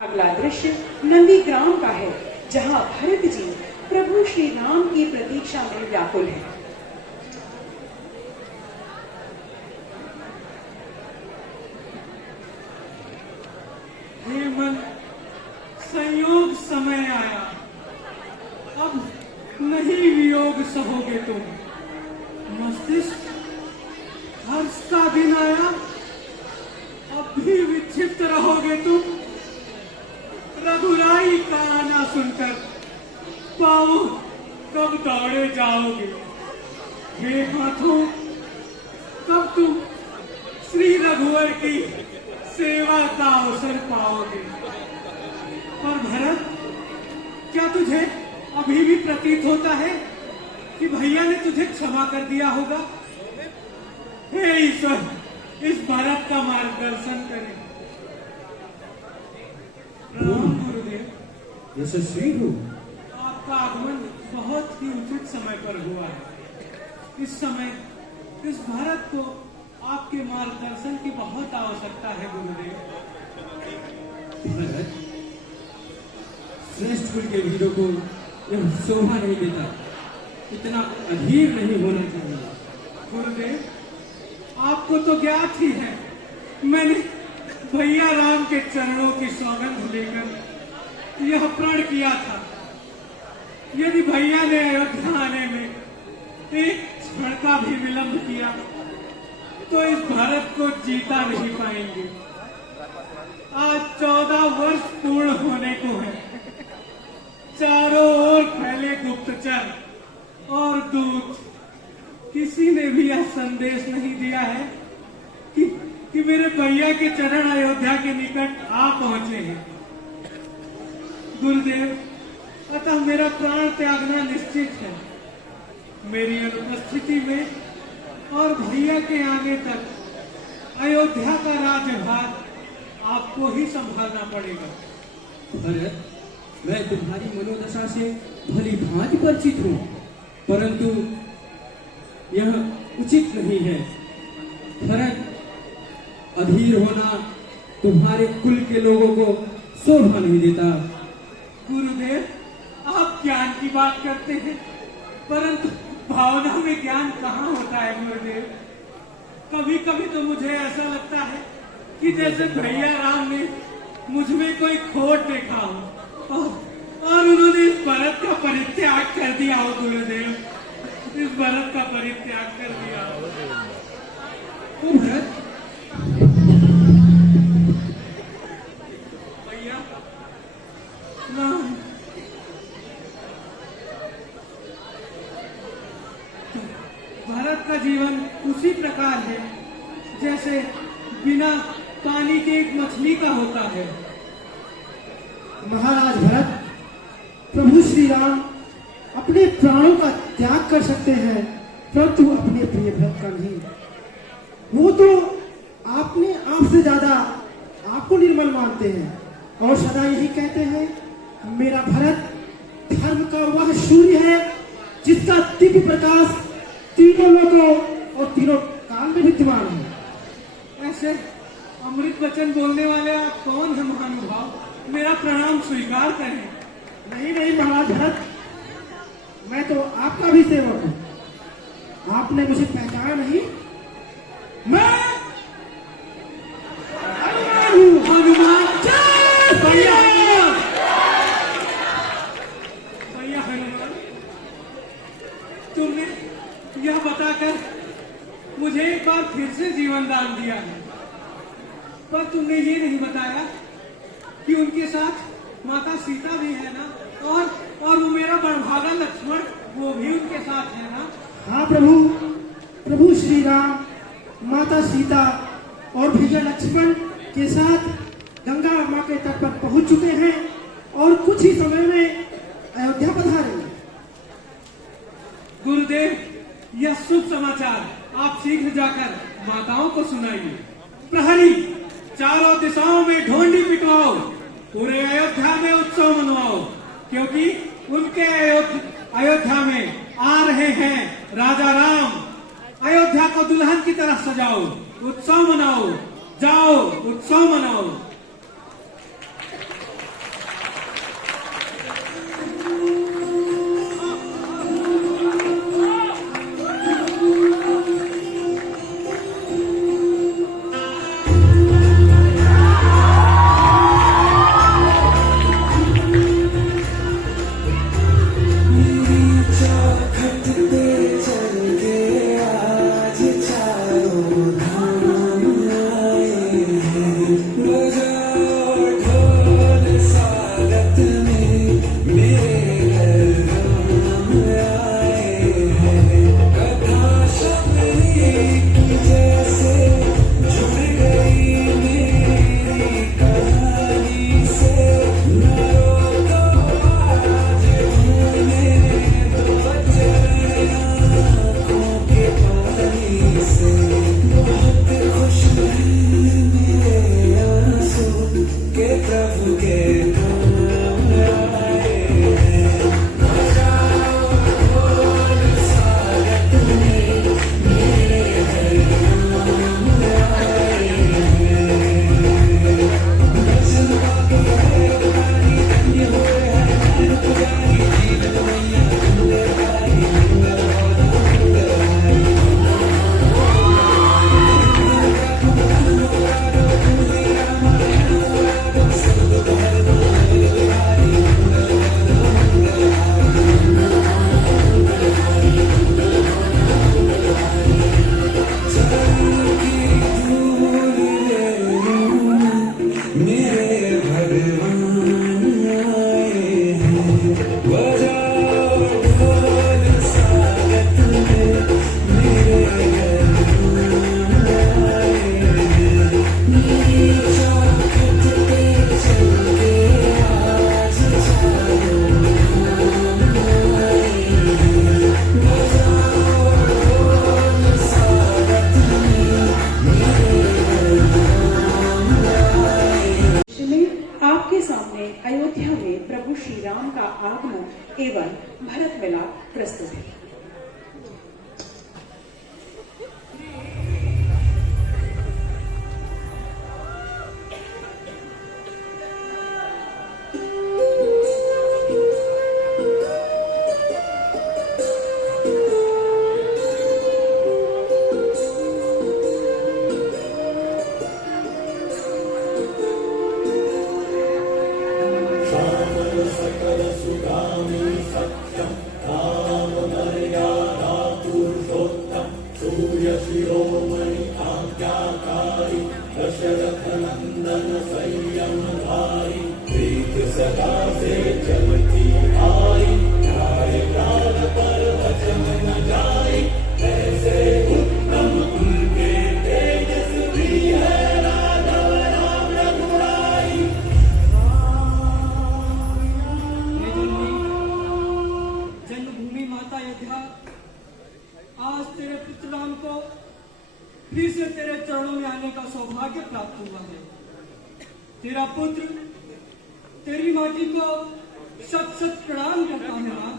अगला दृश्य नंदीग्राम का है, जहां भरत जी प्रभु श्री राम की प्रतीक्षा में व्याकुल हैं। हे मन, संयोग समय आया, अब नहीं वियोग सहोगे तुम। मस्तिष्क हर्ष का दिन आया, अब भी विक्षिप्त रहोगे तुम। रघुराई का आना सुनकर पाओ कब दौड़े जाओगे। हे हाथों, कब तुम श्री रघुवर की सेवा का अवसर पाओगे। पर भरत, क्या तुझे अभी भी प्रतीत होता है कि भैया ने तुझे क्षमा कर दिया होगा? हे ईश्वर, इस भरत का मार्गदर्शन करें। राम गुरुदेव। यशस्वी हो। आपका आगमन बहुत ही उचित समय पर हुआ है। इस समय इस भारत को आपके मार्गदर्शन की बहुत आवश्यकता है गुरुदेव। भरत, श्रेष्ठ कुल के वीरों को यह शोभा नहीं देता, इतना अधीर नहीं होना चाहिए। गुरुदेव, आपको तो ज्ञात ही है, मैंने भैया राम के चरणों की सौगंध लेकर यह प्रण किया था, यदि भैया ने अयोध्या आने में एक क्षण का भी विलंब किया तो इस भारत को जीता नहीं पाएंगे। आज 14 वर्ष पूर्ण होने को है। चारों ओर फैले गुप्तचर और दूत, किसी ने भी यह संदेश नहीं दिया है कि मेरे भैया के चरण अयोध्या के निकट आ पहुंचे हैं। गुरुदेव, अतः मेरा प्राण त्यागना निश्चित है। मेरी अनुपस्थिति में और भैया के आने तक अयोध्या का राज्यभार आपको ही संभालना पड़ेगा। भरत, मैं तुम्हारी मनोदशा से भली भांति परिचित हूँ, परंतु यह उचित नहीं है। भरत, अधीर होना तुम्हारे कुल के लोगों को शोभा नहीं देता। गुरुदेव, आप ज्ञान की बात करते हैं, परंतु भावना में ज्ञान कहाँ होता है गुरुदेव। कभी कभी तो मुझे ऐसा लगता है कि जैसे भैया राम ने मुझ में कोई खोट देखा हो और उन्होंने इस भरत का परित्याग कर दिया हो। गुरुदेव, इस भरत का परित्याग कर दिया हो। तो भरत, भैया राम, भारत का जीवन उसी प्रकार है जैसे बिना पानी के एक मछली का होता है। महाराज भरत, प्रभु श्री राम अपने प्राणों का त्याग कर सकते हैं, परंतु अपने प्रिय भरत का नहीं। वो तो आपने आपसे ज्यादा आपको निर्मल मानते हैं और सदा यही कहते हैं, मेरा भरत धर्म का वह सूर्य है जिसका दिव्य प्रकाश तीनों लोगों और तीनों काल में विद्यमान है। ऐसे अमृत वचन बोलने वाले आप कौन है महानुभाव? मेरा प्रणाम स्वीकार करें। नहीं नहीं महाराज भरत, मैं तो आपका भी सेवक हूँ। आपने मुझे पहचाना नहीं? मैं हनुमान हूँ। हनुमान, जय भैया भैया। हनुमान, भैया हनुमान, तुमने यह बताकर मुझे एक बार फिर से जीवन दान दिया है, पर तुमने ये नहीं बताया कि उनके साथ माता सीता भी है ना, और वो मेरा बड़भागा लक्ष्मण, वो भी उनके साथ है ना? हाँ प्रभु, प्रभु श्री राम माता सीता और भैया लक्ष्मण के साथ गंगा माँ के तट पर पहुंच चुके हैं और कुछ ही समय में अयोध्या पधारेंगे। गुरुदेव, यह शुभ समाचार आप शीघ्र जाकर माताओं को सुनाइए। प्रहरी, चारों दिशाओं में ढोंडी पिटवाओ, पूरे अयोध्या में उत्सव मनवाओ, क्योंकि उनके अयोध्या में आ रहे हैं राजा राम। अयोध्या को दुल्हन की तरह सजाओ, उत्सव मनाओ, जाओ उत्सव मनाओ। में अयोध्या में प्रभु श्री राम का आगमन एवं भरत मिलाप प्रस्तुत है। आज तेरे पुत्र राम को फिर से तेरे चरणों में आने का सौभाग्य प्राप्त हुआ है। तेरा पुत्र तेरी माटी को सत सत प्रणाम करता है मां।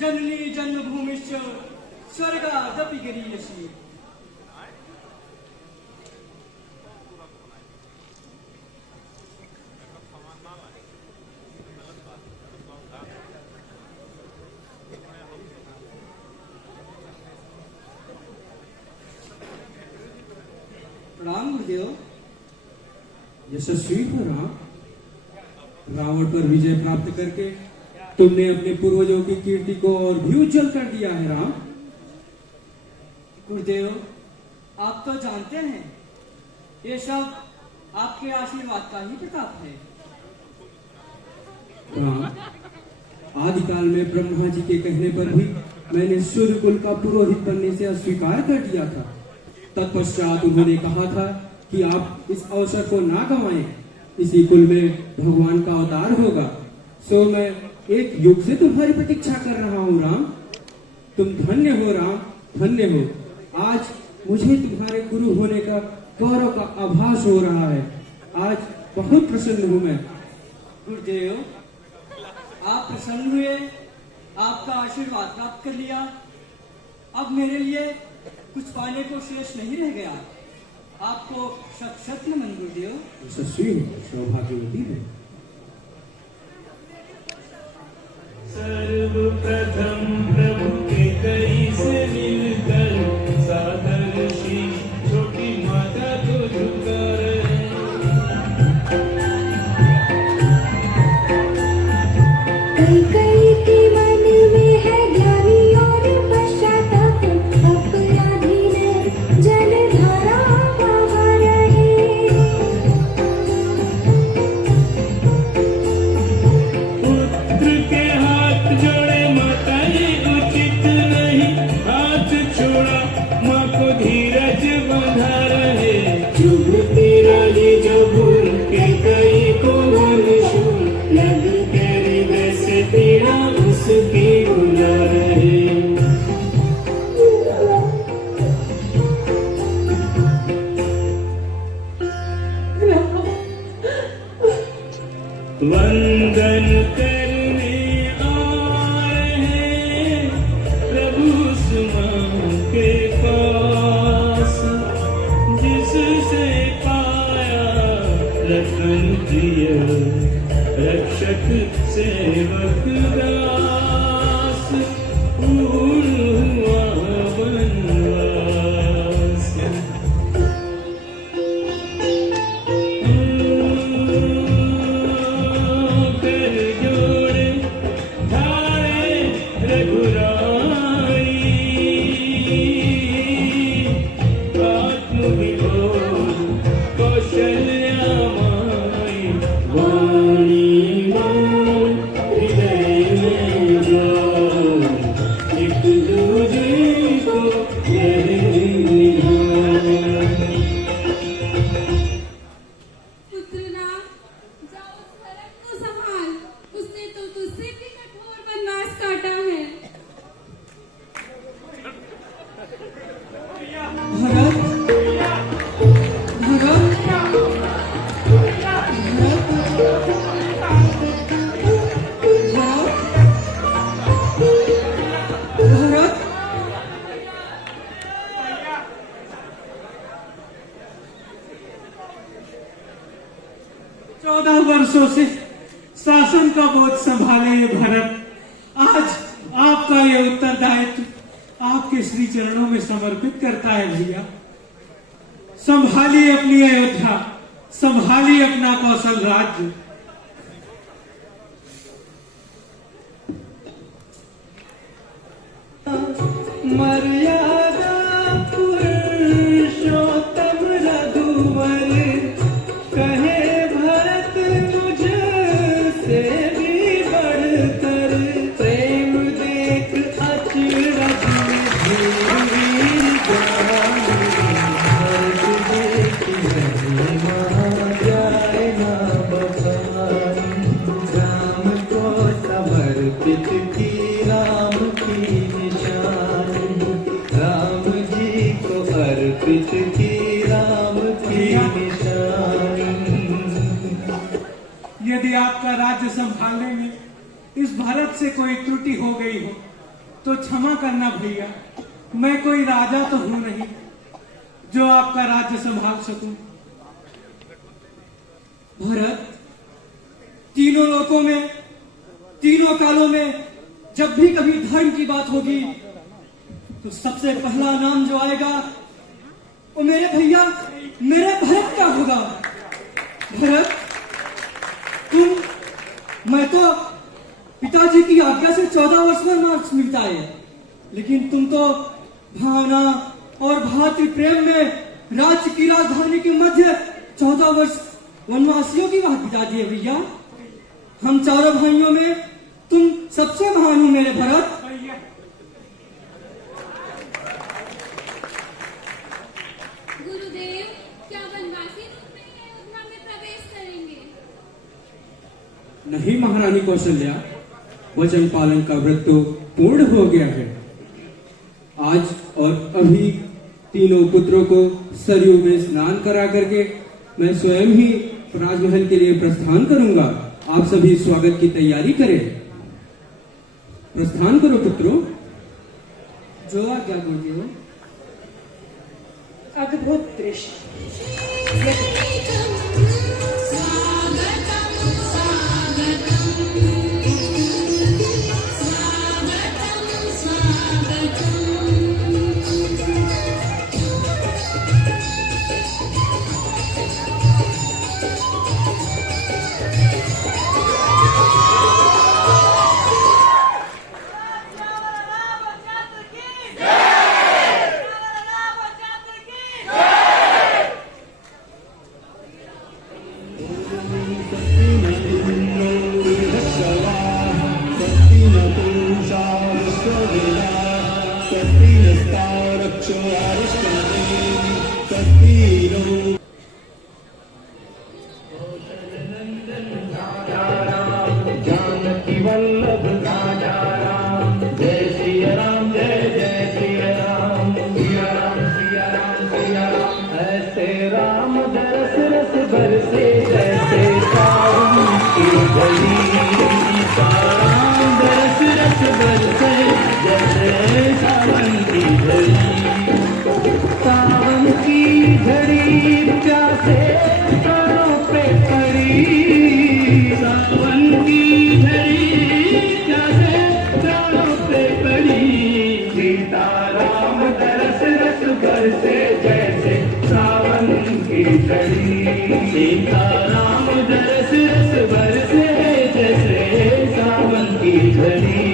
जननी जन्मभूमिश्च स्वर्गादपि गरीयसी। राम गुरुदेव, यशस्वी हो राम। रावण पर विजय प्राप्त करके तुमने अपने पूर्वजों की कीर्ति को और भी उज्जवल कर दिया है राम। गुरुदेव, आप तो जानते हैं ये सब आपके आशीर्वाद का ही प्रताप है। राम, आदिकाल में ब्रह्मा जी के कहने पर भी मैंने सूर्य कुल का पुरोहित बनने से अस्वीकार कर दिया था। तत्पश्चात उन्होंने कहा था कि आप इस अवसर को ना गंवाएं, इसी कुल में भगवान का अवतार होगा। सो मैं एक युग से तुम्हारी प्रतीक्षा कर रहा हूँ राम। तुम धन्य हो राम, धन्य हो। आज मुझे तुम्हारे गुरु होने का गौरव का आभास हो रहा है। आज बहुत प्रसन्न हूँ मैं। गुरुदेव, आप प्रसन्न हुए, आपका आशीर्वाद प्राप्त कर लिया। अब मेरे लिए कुछ पाने को शेष नहीं रह गया। आपको शत शत नमन गुरुदेव। यशस्वी हो, सौभाग्यवती हो। सर्वप्रथम प्रभु के कई से मिलकर सादर सी छोटी माता को झुकार कई के मन में है ग्लानि और पश्चाताप, अपराधी ने जलधारा बहा रहे। पुत्र के हाथ जोड़े माता ये उचित नहीं, हाथ छोड़ा माँ को धीरज बंधा रहे। चुभती रही जो भूल के कई को मनुष्य लग के हृदय से पीड़ा उसकी बुला रहे। वंदन करने आए हैं प्रभु सुमन के पास, जिससे पाया रतन प्रिय रक्षक सेवक दास। पूर्ण हुआ वनवास। कर जोड़े धारे रघुराई, आत्मविभोर कौशल्या माई। वाणी मान हृदय में शासन का बोझ संभाले ये भरत। आज आपका ये उत्तरदायित्व आपके श्री चरणों में समर्पित करता है भैया। संभालिए अपनी अयोध्या, संभालिए अपना कौशल राज्य। मर्यादा पुरुषोत्तम रघुवर, कहे भरत मुझसे भी बढ़कर, प्रेम देख अचरज में धीर जान, भरत देख महिमा जाए ना बखान, राम को समर्पित की राम की निशानी, राम जी को अर्पित की राम की निशानी। यदि आपका राज्य संभालने में इस भारत से कोई त्रुटि हो गई हो तो क्षमा करना भैया। मैं कोई राजा तो हूं नहीं जो आपका राज्य संभाल सकूं। भरत, तीनों लोकों में, तीनों कालों में जब भी कभी धर्म की बात होगी तो सबसे पहला नाम जो आएगा वो मेरे भैया, मेरे भरत का होगा। भरत, मैं तो पिताजी की आज्ञा से 14 वर्ष में मार्च मिलता है, लेकिन तुम तो भावना और भातृ प्रेम में राज्य की राजधानी के मध्य 14 वर्ष वनवासियों की बात बिता दी है भैया। हम चारों भाइयों में तुम सबसे महान हो मेरे भरत। गुरुदेव, क्या वनवासी रूप में ही अयोध्या में प्रवेश करेंगे? नहीं महारानी कौशल्या, वचन पालन का व्रत तो पूर्ण हो गया है। आज और अभी तीनों पुत्रों को सरयू में स्नान करा करके मैं स्वयं ही राजमहल के लिए प्रस्थान करूंगा। आप सभी स्वागत की तैयारी करें। प्रस्थान करो पुत्रों। जो आज्ञा गुरुदेव। अद्भुत दृश्य। जानकी वल्लभ राजा राम, जय सिया राम, जय जय सिया राम, सिया राम सिया राम सिया राम। ऐसे राम दरस रस बरसे जैसे सावन की गली, राम दरस रस बरसे जैसे सावन की घड़ी, सावन की घड़ी प्यासे प्राणों पे पड़ी, सावन की घड़ी प्यासे प्राणों पे पड़ी। सीता राम दरस रस बरसे जैसे सावन की घड़ी, सीता राम दरस रस बरसे जैसे सावन की घड़ी।